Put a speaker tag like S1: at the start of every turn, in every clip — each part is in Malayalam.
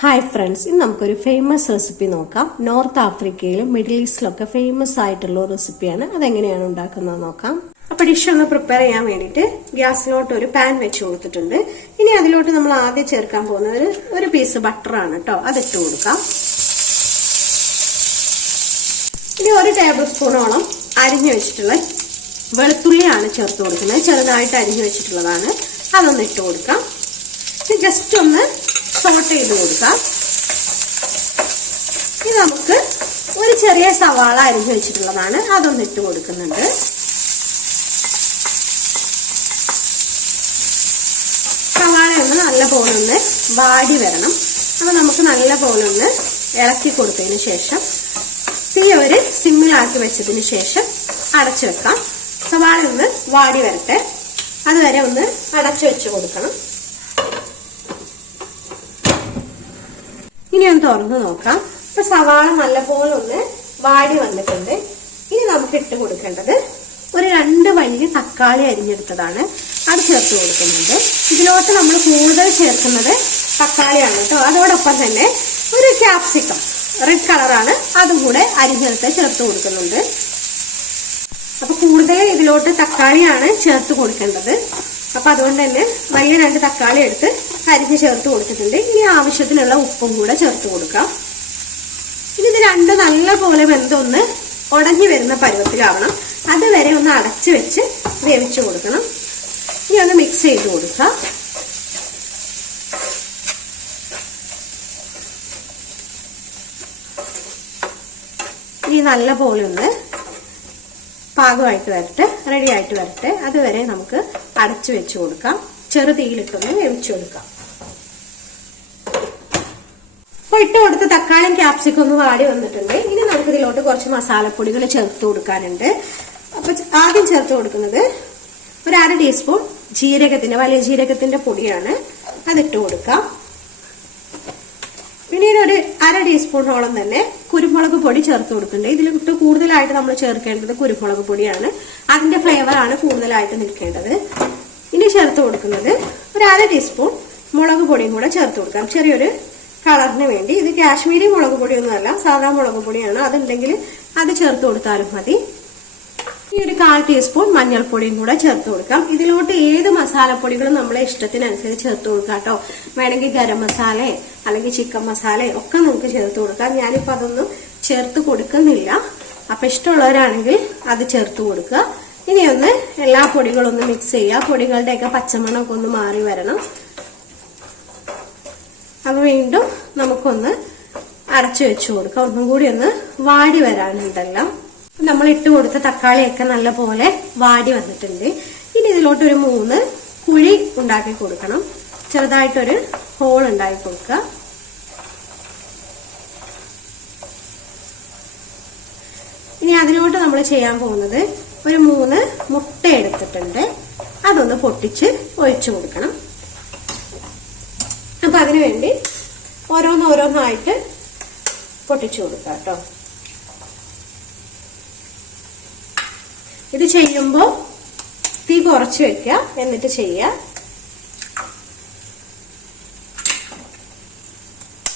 S1: ഹായ് ഫ്രണ്ട്സ് ഇന്ന് നമുക്കൊരു ഫേമസ് റെസിപ്പി നോക്കാം. നോർത്ത് ആഫ്രിക്കയിലും മിഡിൽ ഈസ്റ്റിലൊക്കെ ഫേമസ് ആയിട്ടുള്ള റെസിപ്പിയാണ് അതെങ്ങനെയാണ് ഉണ്ടാക്കുന്നത് നോക്കാം. അപ്പൊ ഡിഷ് ഒന്ന് പ്രിപ്പയർ ചെയ്യാൻ വേണ്ടിയിട്ട് ഗ്യാസിലോട്ട് ഒരു പാൻ വെച്ച് കൊടുത്തിട്ടുണ്ട്. ഇനി അതിലോട്ട് നമ്മൾ ആദ്യം ചേർക്കാൻ പോകുന്ന ഒരു പീസ് ബട്ടറാണ് കേട്ടോ അതിട്ട് കൊടുക്കാം. ഇനി ഒരു ടേബിൾ സ്പൂണോളം അരിഞ്ഞു വെച്ചിട്ടുള്ള വെളുത്തുള്ളിയാണ് ചേർത്ത് കൊടുക്കുന്നത്. ചെറുതായിട്ട് അരിഞ്ഞു വെച്ചിട്ടുള്ളതാണ്. അതൊന്ന് ഇട്ട് കൊടുക്കാം. ജസ്റ്റ് ഒന്ന് സോട്ട് ചെയ്ത് കൊടുക്കാം. ഇത് നമുക്ക് ഒരു ചെറിയ സവാള അരിഞ്ഞു വെച്ചിട്ടുള്ളതാണ്. അതൊന്ന് ഇട്ട് കൊടുക്കുന്നുണ്ട്. സവാള ഒന്ന് നല്ല പോലെ ഒന്ന് വാടി വരണം. അപ്പൊ നമുക്ക് നല്ല പോലെ ഒന്ന് ഇളക്കി കൊടുത്തതിന് ശേഷം തീ ഒരു സിമ്മിലാക്കി വെച്ചതിന് ശേഷം അടച്ചു വെക്കാം. സവാള ഒന്ന് വാടി വരട്ടെ. അതുവരെ ഒന്ന് അടച്ചു വെച്ച് കൊടുക്കണം. ഇനി ഒന്ന് തുറന്ന് നോക്കാം. ഇപ്പൊ സവാള നല്ലപോലെ ഒന്ന് വാടി വന്നിട്ടുണ്ട്. ഇനി നമുക്ക് ഇട്ട് കൊടുക്കേണ്ടത് ഒരു രണ്ട് വലിയ തക്കാളി അരിഞ്ഞെടുത്തതാണ്. അത് ചേർത്ത് കൊടുക്കുന്നുണ്ട്. ഇതിലോട്ട് നമ്മൾ കൂടുതൽ ചേർക്കുന്നത് തക്കാളിയാണ് കേട്ടോ. അതോടൊപ്പം തന്നെ ഒരു ക്യാപ്സിക്കം റെഡ് കളറാണ് അതും കൂടെ അരിഞ്ഞെടുത്ത് ചേർത്ത് കൊടുക്കുന്നുണ്ട്. അപ്പൊ കൂടുതൽ ഇതിലോട്ട് തക്കാളിയാണ് ചേർത്ത് കൊടുക്കേണ്ടത്. അപ്പൊ അതുകൊണ്ട് തന്നെ വലിയ രണ്ട് തക്കാളി എടുത്ത് അരിഞ്ഞ് ചേർത്ത് കൊടുത്തിട്ടുണ്ട്. ഇനി ആവശ്യത്തിനുള്ള ഉപ്പും കൂടെ ചേർത്ത് കൊടുക്കാം. ഇനി ഇത് രണ്ട് നല്ല പോലെ വെന്തൊന്ന് ഉടഞ്ഞു വരുന്ന പരുവത്തിലാവണം. അതുവരെ ഒന്ന് അടച്ച് വെച്ച് വേവിച്ചു കൊടുക്കണം. ഇനി ഒന്ന് മിക്സ് ചെയ്ത് കൊടുക്കാം ഇനി നല്ല പോലെ ഒന്ന് പാകമായിട്ട് വരട്ടെ റെഡി ആയിട്ട് വരട്ടെ. അതുവരെ നമുക്ക് അടച്ചു വെച്ച് കൊടുക്കാം. ചെറുതീയിലിട്ടൊന്ന് വേവിച്ചു കൊടുക്കാം. അപ്പൊ ഇട്ട് കൊടുത്ത് തക്കാളിയും ക്യാപ്സിക്കും ഒന്ന് വാടി വന്നിട്ടുണ്ട്. ഇനി നമുക്ക് ഇതിലോട്ട് കുറച്ച് മസാലപ്പൊടികൾ ചേർത്ത് കൊടുക്കാനുണ്ട്. അപ്പൊ ആദ്യം ചേർത്ത് കൊടുക്കുന്നത് ഒരു അര ടീസ്പൂൺ ജീരകത്തിന്റെ വലിയ ജീരകത്തിന്റെ പൊടിയാണ്. അതിട്ട് കൊടുക്കാം. പിന്നീട് ഒരു അര ടീസ്പൂണോളം തന്നെ കുരുമുളക് പൊടി ചേർത്ത് കൊടുക്കുന്നുണ്ട്. ഇതിലിട്ട് കൂടുതലായിട്ട് നമ്മൾ ചേർക്കേണ്ടത് കുരുമുളക് പൊടിയാണ്. അതിന്റെ ഫ്ലേവർ ആണ് കൂടുതലായിട്ട് നിൽക്കേണ്ടത്. ഇനി ചേർത്ത് കൊടുക്കുന്നത് ഒരു അര ടീസ്പൂൺ മുളക് പൊടിയും കൂടെ ചേർത്ത് കൊടുക്കാം. ചെറിയൊരു കളറിന് വേണ്ടി. ഇത് കാശ്മീരി മുളക് പൊടിയൊന്നുമല്ല സാധാ മുളക് പൊടിയാണ്. അതുണ്ടെങ്കിൽ അത് ചേർത്ത് കൊടുത്താലും മതി. ഈ ഒരു കാൽ ടീസ്പൂൺ മഞ്ഞൾപ്പൊടിയും കൂടെ ചേർത്ത് കൊടുക്കാം. ഇതിലോട്ട് ഏത് മസാലപ്പൊടികളും നമ്മളെ ഇഷ്ടത്തിനനുസരിച്ച് ചേർത്ത് കൊടുക്കാം കേട്ടോ. വേണമെങ്കിൽ ഗരം മസാല അല്ലെങ്കിൽ ചിക്കൻ മസാല ഒക്കെ നമുക്ക് ചേർത്ത് കൊടുക്കാം. ഞാനിപ്പോൾ അതൊന്നും ചേർത്ത് കൊടുക്കുന്നില്ല. അപ്പം ഇഷ്ടമുള്ളവരാണെങ്കിൽ അത് ചേർത്ത് കൊടുക്കുക. ഇനി ഒന്ന് എല്ലാ പൊടികളും ഒന്ന് മിക്സ് ചെയ്യുക. പൊടികളുടെയൊക്കെ പച്ചമണമൊക്കെ ഒന്ന് മാറി വരണം. അത് വീണ്ടും നമുക്കൊന്ന് അടച്ചു വെച്ചു കൊടുക്കാം. ഒന്നും കൂടി ഒന്ന് വാടി വരാനുണ്ടല്ലോ. നമ്മൾ ഇട്ട് കൊടുത്ത തക്കാളിയൊക്കെ നല്ല പോലെ വാടി വന്നിട്ടുണ്ട്. ഇനി ഇതിലോട്ട് ഒരു മൂന്ന് കുഴി ഉണ്ടാക്കി കൊടുക്കണം. ചെറുതായിട്ടൊരു ഹോൾ ഉണ്ടാക്കി കൊടുക്കുക. ഇനി അതിലോട്ട് നമ്മൾ ചെയ്യാൻ പോകുന്നത് ഒരു മൂന്ന് മുട്ട എടുത്തിട്ടുണ്ട്. അതൊന്ന് പൊട്ടിച്ച് ഒഴിച്ചു കൊടുക്കണം. അപ്പൊ അതിനുവേണ്ടി ഓരോന്നോരോന്നായിട്ട് പൊട്ടിച്ചു കൊടുക്കാം കേട്ടോ. ഇത് ചെയ്യുമ്പോൾ തീ കുറച്ച് വെക്കുക എന്നിട്ട് ചെയ്യുക.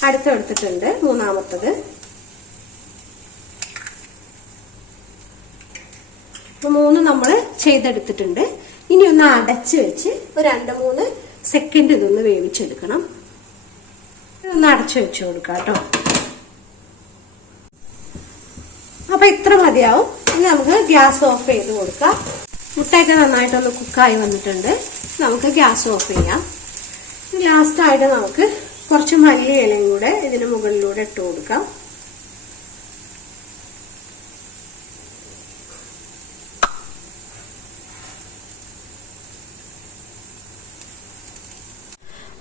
S1: അടുത്തെടുത്തിട്ടുണ്ട് മൂന്നാമത്തത്. മൂന്ന് നമ്മൾ ചെയ്തെടുത്തിട്ടുണ്ട്. ഇനി ഒന്ന് അടച്ച് വെച്ച് ഒരു രണ്ട് മൂന്ന് സെക്കൻഡ് ഇതൊന്ന് വേവിച്ചെടുക്കണം. ഇതൊന്ന് അടച്ചു വെച്ച് കൊടുക്കാം കേട്ടോ അപ്പൊ ഇത്ര മതിയാവും. ഇനി നമുക്ക് ഗ്യാസ് ഓഫ് ചെയ്ത് കൊടുക്കാം. മുട്ടയൊക്കെ നന്നായിട്ടൊന്ന് കുക്കായി വന്നിട്ടുണ്ട്. നമുക്ക് ഗ്യാസ് ഓഫ് ചെയ്യാം. ലാസ്റ്റായിട്ട് നമുക്ക് കുറച്ച് മല്ലി ഇലയും കൂടെ ഇതിന് മുകളിലൂടെ ഇട്ട് കൊടുക്കാം.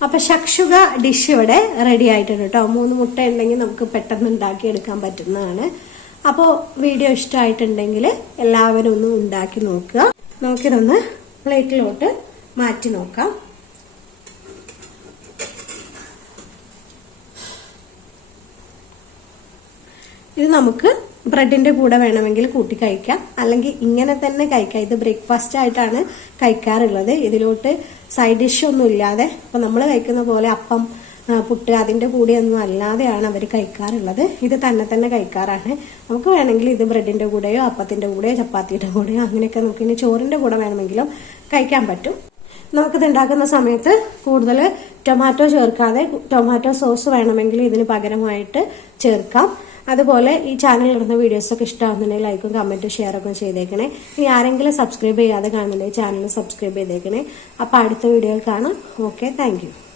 S1: അപ്പൊ ശക്ഷുക ഡിഷ് ഇവിടെ റെഡി ആയിട്ടുണ്ട് കേട്ടോ. മൂന്ന് മുട്ട ഉണ്ടെങ്കിൽ നമുക്ക് പെട്ടെന്ന് ഉണ്ടാക്കി എടുക്കാൻ പറ്റുന്നതാണ്. അപ്പോൾ വീഡിയോ ഇഷ്ടമായിട്ടുണ്ടെങ്കിൽ എല്ലാവരും ഒന്ന് ഉണ്ടാക്കി നോക്കുക. നമുക്കിതൊന്ന് പ്ലേറ്റിലോട്ട് മാറ്റി നോക്കാം. ഇത് നമുക്ക് ബ്രെഡിന്റെ കൂടെ വേണമെങ്കിൽ കൂട്ടി കഴിക്കാം. അല്ലെങ്കിൽ ഇങ്ങനെ തന്നെ കഴിക്കാം. ഇത് ബ്രേക്ക്ഫാസ്റ്റ് ആയിട്ടാണ് കഴിക്കാറുള്ളത്. ഇതിലോട്ട് സൈഡ് ഡിഷ് ഒന്നും ഇല്ലാതെ. അപ്പൊ നമ്മൾ കഴിക്കുന്ന പോലെ അപ്പം പുട്ട് അതിന്റെ കൂടെയൊന്നും അല്ലാതെയാണ് അവർ കഴിക്കാറുള്ളത്. ഇത് തന്നെ തന്നെ കഴിക്കാറാണ്. നമുക്ക് വേണമെങ്കിൽ ഇത് ബ്രെഡിന്റെ കൂടെയോ അപ്പത്തിന്റെ കൂടെയോ ചപ്പാത്തിയുടെ കൂടെയോ അങ്ങനെയൊക്കെ നമുക്ക് ഇനി ചോറിന്റെ കൂടെ വേണമെങ്കിലും കഴിക്കാൻ പറ്റും. നമുക്കിത് ഉണ്ടാക്കുന്ന സമയത്ത് കൂടുതൽ ടൊമാറ്റോ ചേർക്കാതെ ടൊമാറ്റോ സോസ് വേണമെങ്കിൽ ഇതിന് പകരമായിട്ട് ചേർക്കാം. അതുപോലെ ഈ ചാനലിൽ ഇടുന്ന വീഡിയോസൊക്കെ ഇഷ്ടമാകുന്നുണ്ടെങ്കിൽ ലൈക്കും കമന്റും ഷെയർ ഒക്കെ ചെയ്തേക്കണേ. ഇനി ആരെങ്കിലും സബ്സ്ക്രൈബ് ചെയ്യാതെ കാണുന്നുണ്ടെങ്കിൽ ചാനൽ സബ്സ്ക്രൈബ് ചെയ്തേക്കണേ. അപ്പോൾ അടുത്ത വീഡിയോയിൽ കാണാം. Okay thank